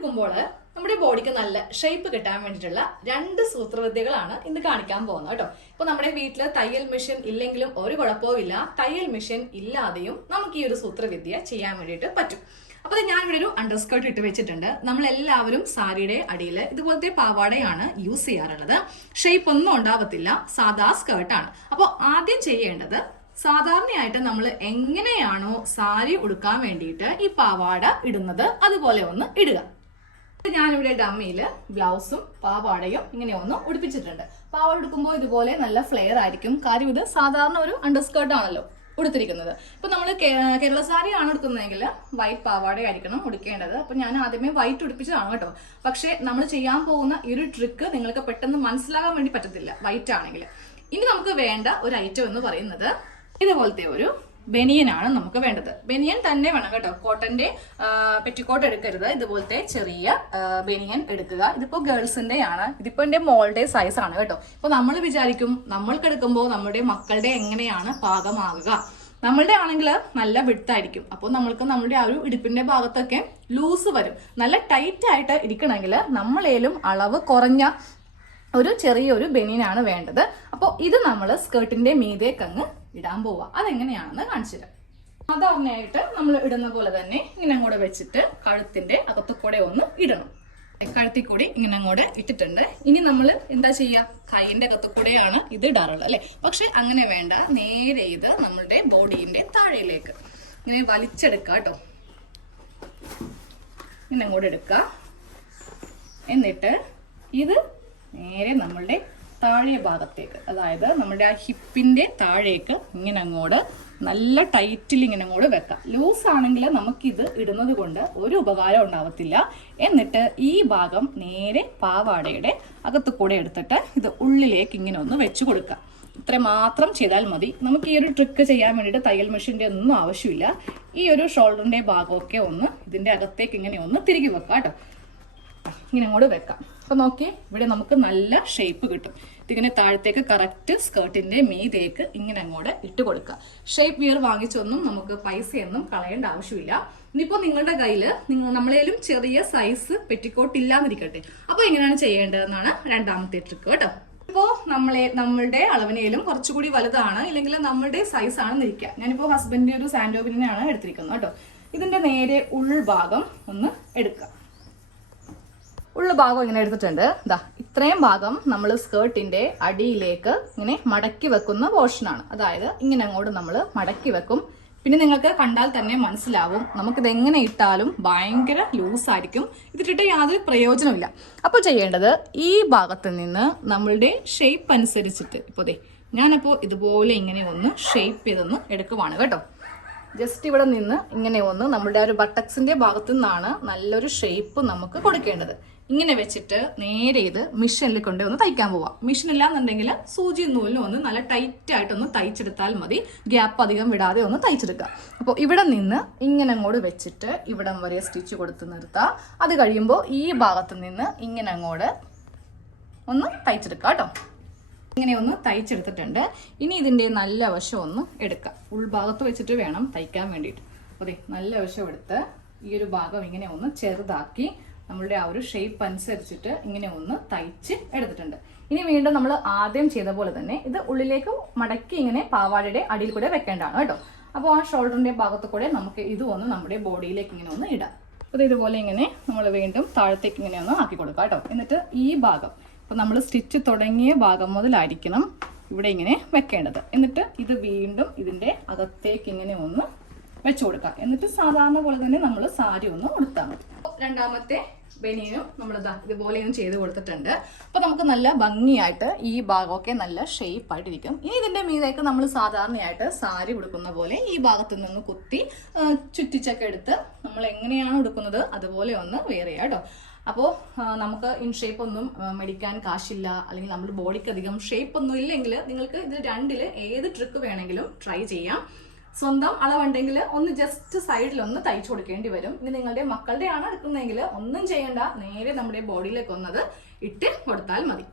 എടുക്കുമ്പോൾ നമ്മുടെ ബോഡിക്ക് നല്ല ഷേപ്പ് കിട്ടാൻ വേണ്ടിയിട്ടുള്ള 2 സൂത്രവിദ്യകളാണ് ഇന്ന് കാണിക്കാൻ പോകുന്നത് കേട്ടോ. ഇപ്പൊ നമ്മുടെ വീട്ടില് തയ്യൽ മെഷീൻ ഇല്ലെങ്കിലും ഒരു കുഴപ്പമില്ല, തയ്യൽ മെഷീൻ ഇല്ലാതെയും നമുക്ക് ഈ ഒരു സൂത്രവിദ്യ ചെയ്യാൻ വേണ്ടിയിട്ട് പറ്റും. അപ്പൊ ഞാൻ ഇവിടെ ഒരു അണ്ടർസ്കേർട്ട് ഇട്ട് വെച്ചിട്ടുണ്ട്. നമ്മൾ എല്ലാവരും സാരിയുടെ അടിയിൽ ഇതുപോലത്തെ പാവാടയാണ് യൂസ് ചെയ്യാറുള്ളത്. ഷേപ്പ് ഒന്നും ഉണ്ടാവത്തില്ല, സാധാ സ്കേർട്ടാണ്. അപ്പോൾ ആദ്യം ചെയ്യേണ്ടത്, സാധാരണയായിട്ട് നമ്മൾ എങ്ങനെയാണോ സാരി ഉടുക്കാൻ വേണ്ടിയിട്ട് ഈ പാവാട ഇടുന്നത് അതുപോലെ ഒന്ന് ഇടുക. ഞാനിവിടെ ഡമ്മിയിൽ ബ്ലൗസും പാവാടയും ഇങ്ങനെ ഒന്ന് ഉടുപ്പിച്ചിട്ടുണ്ട്. പാവാട ഉടുക്കുമ്പോൾ ഇതുപോലെ നല്ല ഫ്ലെയർ ആയിരിക്കും. കാര്യം ഇത് സാധാരണ ഒരു അണ്ടർസ്കേർട്ട് ആണല്ലോ ഉടുത്തിരിക്കുന്നത്. ഇപ്പൊ നമ്മൾ കേരള സാരി ആണ് ഉടുക്കുന്നതെങ്കിൽ വൈറ്റ് പാവാട ആയിരിക്കണം ഉടുക്കേണ്ടത്. അപ്പൊ ഞാൻ ആദ്യമേ വൈറ്റ് ഉടുപ്പിച്ചതാണ് കേട്ടോ. പക്ഷെ നമ്മൾ ചെയ്യാൻ പോകുന്ന ഈ ഒരു ട്രിക്ക് നിങ്ങൾക്ക് പെട്ടെന്ന് മനസ്സിലാകാൻ വേണ്ടി പറ്റത്തില്ല വൈറ്റ് ആണെങ്കിൽ. ഇനി നമുക്ക് വേണ്ട ഒരു ഐറ്റം എന്ന് പറയുന്നത് ഇതുപോലത്തെ ഒരു ബനിയനാണ് നമുക്ക് വേണ്ടത്. ബനിയൻ തന്നെ വേണം കേട്ടോ, കോട്ടന്റെ പെറ്റിക്കോട്ട് എടുക്കരുത്. ഇതുപോലത്തെ ചെറിയ ബനിയൻ എടുക്കുക. ഇതിപ്പോ ഗേൾസിന്റെ ആണ്, ഇതിപ്പോ എന്റെ മോളുടെ സൈസ് ആണ് കേട്ടോ. ഇപ്പൊ നമ്മൾ വിചാരിക്കും നമ്മൾക്ക് എടുക്കുമ്പോൾ നമ്മുടെ മക്കളുടെ എങ്ങനെയാണ് പാകമാകുക. നമ്മളുടെ ആണെങ്കിൽ നല്ല വിട്ടായിരിക്കും. അപ്പോൾ നമ്മൾക്ക് നമ്മുടെ ആ ഒരു ഇടുപ്പിന്റെ ഭാഗത്തൊക്കെ ലൂസ് വരും. നല്ല ടൈറ്റ് ആയിട്ട് ഇരിക്കണമെങ്കിൽ നമ്മളേലും അളവ് കുറഞ്ഞ ഒരു ചെറിയൊരു ബനിയനാണ് വേണ്ടത്. അപ്പോൾ ഇത് നമ്മൾ സ്കേർട്ടിന്റെ മീതേക്ക് അങ്ങ് ഇടാൻ പോവാ. അതെങ്ങനെയാണെന്ന് കാണിച്ചു തരാം. സാധാരണയായിട്ട് നമ്മൾ ഇടുന്ന പോലെ തന്നെ ഇങ്ങനെ അങ്ങോട്ട് വെച്ചിട്ട് കഴുത്തിന്റെ അകത്തുകൂടെ ഒന്ന് ഇടണം. കഴുത്തിൽ കൂടി ഇങ്ങനെ അങ്ങോട്ട് ഇട്ടിട്ടുണ്ട്. ഇനി നമ്മൾ എന്താ ചെയ്യുക, കൈന്റെ അകത്തുകൂടെയാണ് ഇത് ഇടാറുള്ളത് അല്ലെ. പക്ഷെ അങ്ങനെ വേണ്ട, നേരെ ഇത് നമ്മളുടെ ബോഡീന്റെ താഴേലേക്ക് ഇങ്ങനെ വലിച്ചെടുക്കുക കേട്ടോ. ഇങ്ങനെ അങ്ങോട്ട് എടുക്കുക. എന്നിട്ട് ഇത് നേരെ നമ്മളുടെ താഴെ ഭാഗത്തേക്ക്, അതായത് നമ്മുടെ ആ ഹിപ്പിന്റെ താഴേക്ക് ഇങ്ങനെ അങ്ങോട്ട് നല്ല ടൈറ്റിൽ ഇങ്ങനെ അങ്ങോട്ട് വെക്കാം. ലൂസ് ആണെങ്കിൽ നമുക്കിത് ഇടുന്നത് കൊണ്ട് ഒരു ഉപകാരം ഉണ്ടാവത്തില്ല. എന്നിട്ട് ഈ ഭാഗം നേരെ പാവാടയുടെ അകത്തു കൂടെ എടുത്തിട്ട് ഇത് ഉള്ളിലേക്ക് ഇങ്ങനെ ഒന്ന് വെച്ചു കൊടുക്കുക. ഇത്ര മാത്രം ചെയ്താൽ മതി. നമുക്ക് ഈ ഒരു ട്രിക്ക് ചെയ്യാൻ വേണ്ടിയിട്ട് തയ്യൽ മെഷീൻ്റെ ഒന്നും ആവശ്യമില്ല. ഈ ഒരു ഷോൾഡറിന്റെ ഭാഗമൊക്കെ ഒന്ന് ഇതിന്റെ അകത്തേക്ക് ഇങ്ങനെ ഒന്ന് തിരികെ വെക്കാം കേട്ടോ. ഇങ്ങനെ അങ്ങോട്ട് വെക്കാം. അപ്പൊ നോക്കി, ഇവിടെ നമുക്ക് നല്ല ഷേപ്പ് കിട്ടും. ഇതിങ്ങനെ താഴത്തേക്ക് കറക്റ്റ് സ്കേർട്ടിന്റെ മീതേക്ക് ഇങ്ങനെ അങ്ങോട്ട് ഇട്ട് കൊടുക്കുക. ഷേപ്പ് വിയർ വാങ്ങിച്ചൊന്നും നമുക്ക് പൈസയൊന്നും കളയേണ്ട ആവശ്യമില്ല. ഇനിയിപ്പോ നിങ്ങളുടെ കയ്യിൽ നമ്മളേലും ചെറിയ സൈസ് പെറ്റിക്കോട്ട് ഇല്ലാന്നിരിക്കട്ടെ, അപ്പൊ എങ്ങനെയാണ് ചെയ്യേണ്ടതെന്നാണ് രണ്ടാമത്തെ ട്രിക്ക് കേട്ടോ. ഇപ്പോ നമ്മളുടെ അളവിനേലും കുറച്ചുകൂടി വലുതാണ്, ഇല്ലെങ്കിൽ നമ്മളുടെ സൈസ് ആണെന്നിരിക്കുക. ഞാനിപ്പോ ഹസ്ബൻഡിന്റെ ഒരു സാൻഡോബിനെയാണ് എടുത്തിരിക്കുന്നത് കേട്ടോ. ഇതിന്റെ നേരെ ഉൾഭാഗം ഒന്ന് എടുക്കുക. ഉള്ള ഭാഗം ഇങ്ങനെ എടുത്തിട്ടുണ്ട്. ഇതാ ഇത്രയും ഭാഗം നമ്മൾ സ്കേർട്ടിന്റെ അടിയിലേക്ക് ഇങ്ങനെ മടക്കി വെക്കുന്ന പോർഷനാണ്. അതായത് ഇങ്ങനെ അങ്ങോട്ട് നമ്മൾ മടക്കി വെക്കും. പിന്നെ നിങ്ങൾക്ക് കണ്ടാൽ തന്നെ മനസ്സിലാവും, നമുക്കിത് എങ്ങനെ ഇട്ടാലും ഭയങ്കര ലൂസായിരിക്കും. ഇതിട്ടിട്ട് യാതൊരു പ്രയോജനമില്ല. അപ്പോൾ ചെയ്യേണ്ടത്, ഈ ഭാഗത്ത് നിന്ന് നമ്മളുടെ ഷേപ്പ് അനുസരിച്ചിട്ട് ഇപ്പോൾ ഞാനപ്പോൾ ഇതുപോലെ ഇങ്ങനെ ഒന്ന് ഷേപ്പ് ചെയ്തൊന്ന് എടുക്കുവാണ് കേട്ടോ. ജസ്റ്റ് ഇവിടെ നിന്ന് ഇങ്ങനെ ഒന്ന് നമ്മുടെ ആ ഒരു ബട്ടക്സിന്റെ ഭാഗത്തു നിന്നാണ് നല്ലൊരു ഷേപ്പ് നമുക്ക് കൊടുക്കേണ്ടത്. ഇങ്ങനെ വെച്ചിട്ട് നേരെ ഇത് മെഷീനിൽ കൊണ്ട് ഒന്ന് തയ്ക്കാൻ പോവാം. മെഷീൻ ഇല്ലാന്നുണ്ടെങ്കിൽ സൂചി നൂലിനും ഒന്ന് നല്ല ടൈറ്റ് ആയിട്ടൊന്ന് തയ്ച്ചെടുത്താൽ മതി. ഗ്യാപ്പ് അധികം വിടാതെ ഒന്ന് തയ്ച്ചെടുക്കുക. അപ്പോൾ ഇവിടെ നിന്ന് ഇങ്ങനെ അങ്ങോട്ട് വെച്ചിട്ട് ഇവിടം വരെ സ്റ്റിച്ച് കൊടുത്ത് നിർത്തുക. അത് കഴിയുമ്പോൾ ഈ ഭാഗത്ത് നിന്ന് ഇങ്ങനെ അങ്ങോട്ട് ഒന്ന് തയ്ച്ചെടുക്കുക കേട്ടോ. ഇങ്ങനെ ഒന്ന് തയ്ച്ചെടുത്തിട്ടുണ്ട്. ഇനി ഇതിന്റെ നല്ല വശം ഒന്ന് എടുക്കാം. ഉൾഭാഗത്ത് വെച്ചിട്ട് വേണം തയ്ക്കാൻ വേണ്ടിയിട്ട്. അതെ, നല്ല വശം എടുത്ത് ഈ ഒരു ഭാഗം ഇങ്ങനെ ഒന്ന് ചെറുതാക്കി നമ്മളുടെ ആ ഒരു ഷേപ്പ് അനുസരിച്ചിട്ട് ഇങ്ങനെ ഒന്ന് തയ്ച്ച് എടുത്തിട്ടുണ്ട്. ഇനി വീണ്ടും നമ്മൾ ആദ്യം ചെയ്ത പോലെ തന്നെ ഇത് ഉള്ളിലേക്ക് മടക്കി ഇങ്ങനെ പാവാടയുടെ അടിയിൽ കൂടെ വെക്കേണ്ടതാണ് കേട്ടോ. അപ്പോൾ ആ ഷോൾഡറിന്റെ ഭാഗത്ത് കൂടെ നമുക്ക് ഇത് ഒന്ന് നമ്മുടെ ബോഡിയിലേക്ക് ഇങ്ങനെ ഒന്ന് ഇടാം. അപ്പോൾ ഇതുപോലെ ഇങ്ങനെ നമ്മൾ വീണ്ടും താഴത്തേക്ക് ഇങ്ങനെ ഒന്ന് ആക്കി കൊടുക്കാം കേട്ടോ. എന്നിട്ട് ഈ ഭാഗം, അപ്പോൾ നമ്മൾ സ്റ്റിച്ച് തുടങ്ങിയ ഭാഗം മുതലായിരിക്കണം ഇവിടെ ഇങ്ങനെ വെക്കേണ്ടത്. എന്നിട്ട് ഇത് വീണ്ടും ഇതിന്റെ അകത്തേക്ക് ഇങ്ങനെ ഒന്ന് വെച്ചു കൊടുക്കാം. എന്നിട്ട് സാധാരണ പോലെ തന്നെ നമ്മൾ സാരി ഒന്ന് ഉടുത്താൽ മതി. രണ്ടാമത്തെ ബനിയനും നമ്മൾ ഇതുപോലെയൊന്നും ചെയ്ത് കൊടുത്തിട്ടുണ്ട്. അപ്പൊ നമുക്ക് നല്ല ഭംഗിയായിട്ട് ഈ ഭാഗമൊക്കെ നല്ല ഷേപ്പ് ആയിട്ടിരിക്കും. ഇനി ഇതിന്റെ മീതേക്ക് നമ്മൾ സാധാരണയായിട്ട് സാരി ഉടുക്കുന്ന പോലെ ഈ ഭാഗത്ത് നിന്ന് കുത്തി ചുറ്റിച്ചൊക്കെ എടുത്ത് നമ്മൾ എങ്ങനെയാണ് ഉടുക്കുന്നത് അതുപോലെ ഒന്ന് വെയർ ചെയ്യാം കേട്ടോ. അപ്പോൾ നമുക്ക് ഇൻ ഷേപ്പ് ഒന്നും മേടിക്കാൻ കാശില്ല, അല്ലെങ്കിൽ നമ്മുടെ ബോഡിക്ക് അധികം ഷേപ്പ് ഒന്നും ഇല്ലെങ്കിൽ നിങ്ങൾക്ക് ഇത് രണ്ടിൽ ഏത് ട്രിക്ക് വേണമെങ്കിലും ട്രൈ ചെയ്യാം. സ്വന്തം അളവുണ്ടെങ്കിൽ ഒന്ന് ജസ്റ്റ് സൈഡിൽ ഒന്ന് തയ്ച്ചു കൊടുക്കേണ്ടി വരും. ഇനി നിങ്ങളുടെ മക്കളുടെ ആണ് എടുക്കുന്നതെങ്കിൽ ഒന്നും ചെയ്യണ്ട, നേരെ നമ്മുടെ ബോഡിയിലേക്ക് ഒന്നത് ഇട്ട് കൊടുത്താൽ മതി.